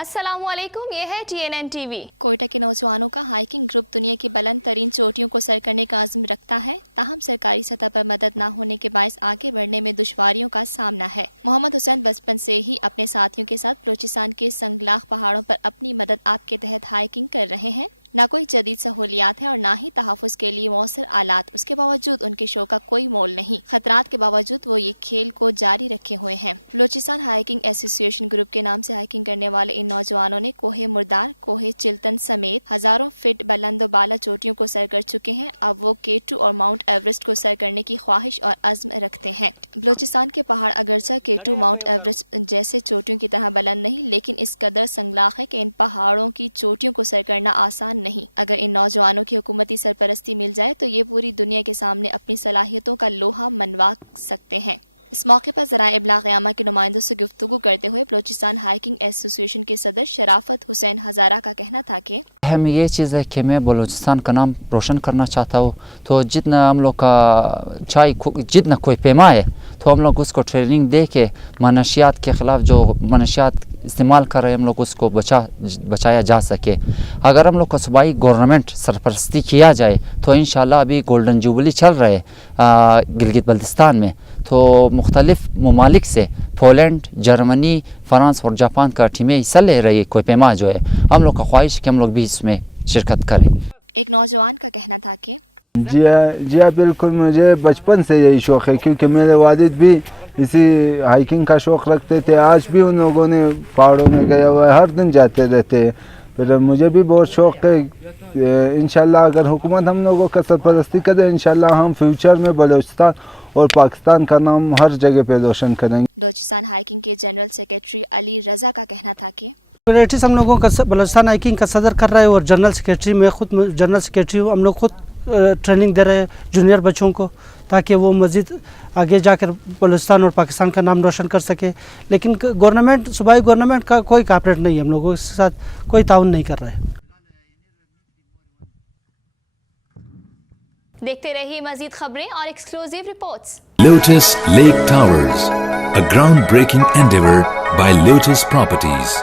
अस्सलाम वालेकुम, ये है TNN TV। कोयटा के नौजवानों का हाइकिंग ग्रुप दुनिया की बुलंद तरीन चोटियों को सर करने का आज़म रखता है, ताहम सरकारी सतह पर मदद न होने के बायस आगे बढ़ने में दुश्वारियों का सामना है। मोहम्मद हुसैन बचपन से ही अपने साथियों के साथ बलूचिस्तान के संगलाख पहाड़ों पर अपनी मदद आप के तहत हाइकिंग कर रहे हैं। ना कोई जदीद सहूलियात है और ना ही तहफ़्फ़ुज़ के लिए मौसर आलात। उसके बावजूद उनके शो का कोई मोल नहीं। खतरात के बावजूद वो ये खेल को जारी रखे हुए हैं। बलूचिस्तान हाइकिंग एसोसिएशन ग्रुप के नाम से हाइकिंग करने वाले इन नौजवानों ने कोहे मुर्दार, कोहे चिल्तन समेत हज़ारों फीट बुलंद बाला चोटियों को सर कर चुके हैं। अब वो K2 और माउंट एवरेस्ट को सर करने की ख्वाहिश और अज़्म रखते हैं। बलूचिस्तान के पहाड़ अगरचा K2 माउंट एवरेस्ट जैसे चोटियों की तरह बुलंद नहीं, लेकिन इस कदर संगलाख है कि इन पहाड़ों की चोटियों को सर करना आसान नहीं। अगर इन नौजवानों की हुकूमती सरपरस्ती मिल जाए तो ये पूरी दुनिया के सामने अपनी सलाहियतों का लोहा मनवा सकते हैं। इस मौके पर ज़राए इब्लाग क़यामा के नुमाइंदों से गुफ्तगू करते हुए बलूचिस्तान हाइकिंग एसोसिएशन के सदर शराफत हुसैन हज़ारा का कहना था कि हम ये चीज़ है कि मैं बलूचिस्तान का नाम रोशन करना चाहता हूँ। तो जितना हम लोग का जितना कोई पैमा है तो हम लोग उसको ट्रेनिंग दे के मनशियात के ख़िलाफ़ जो मनशियात इस्तेमाल कर रहे हैं हम लोग उसको बचाया जा सके। अगर हम लोग का सूबाई गवर्नमेंट सरपरस्ती किया जाए तो इंशाल्लाह अभी गोल्डन जुबली चल रहा है गिलगित बल्तिस्तान में, तो मुख्तलिफ ममालिक से पोलैंड, जर्मनी, फ्रांस और जापान का टीमें हिस्सा ले रही है। कोई पैमा जो है हम लोग का ख्वाहिश कि हम लोग भी इसमें शिरकत करें। एक नौजवान का कहना था कि जी बिल्कुल, मुझे बचपन से यही शौक़ है क्योंकि मेरे वालिद भी इसी हाइकिंग का शौक़ रखते थे। आज भी उन लोगों ने पहाड़ों में गया हुआ है, हर दिन जाते रहते हैं। फिर मुझे भी बहुत शौक़ है। इंशाल्लाह अगर हुकूमत हम लोगों का सरपरस्ती करे इंशाल्लाह हम फ्यूचर में बलूचिस्तान और पाकिस्तान का नाम हर जगह पे रोशन करेंगे। बलूचिस्तान हाइकिंग के जनरल सेक्रेटरी अली रज़ा का कहना था कि हम लोगों का बलूचिस्तान हाइकिंग का सदर कर रहा है और जनरल सेक्रेटरी मैं खुद जनरल सेक्रेटरी हूँ। हम लोग खुद ट्रेनिंग दे रहे हैं जूनियर बच्चों को ताकि वो मज़ीद आगे जाकर बलूचिस्तान और पाकिस्तान का नाम रोशन कर सके। लेकिन गवर्नमेंट सूबाई गवर्नमेंट का कोई कॉपरेट नहीं है, हम लोगों के साथ कोई ताउन नहीं कर रहा है। देखते रहिए मज़ीद खबरें और exclusive reports. Lotus Lake Towers, a groundbreaking endeavor by Lotus Properties.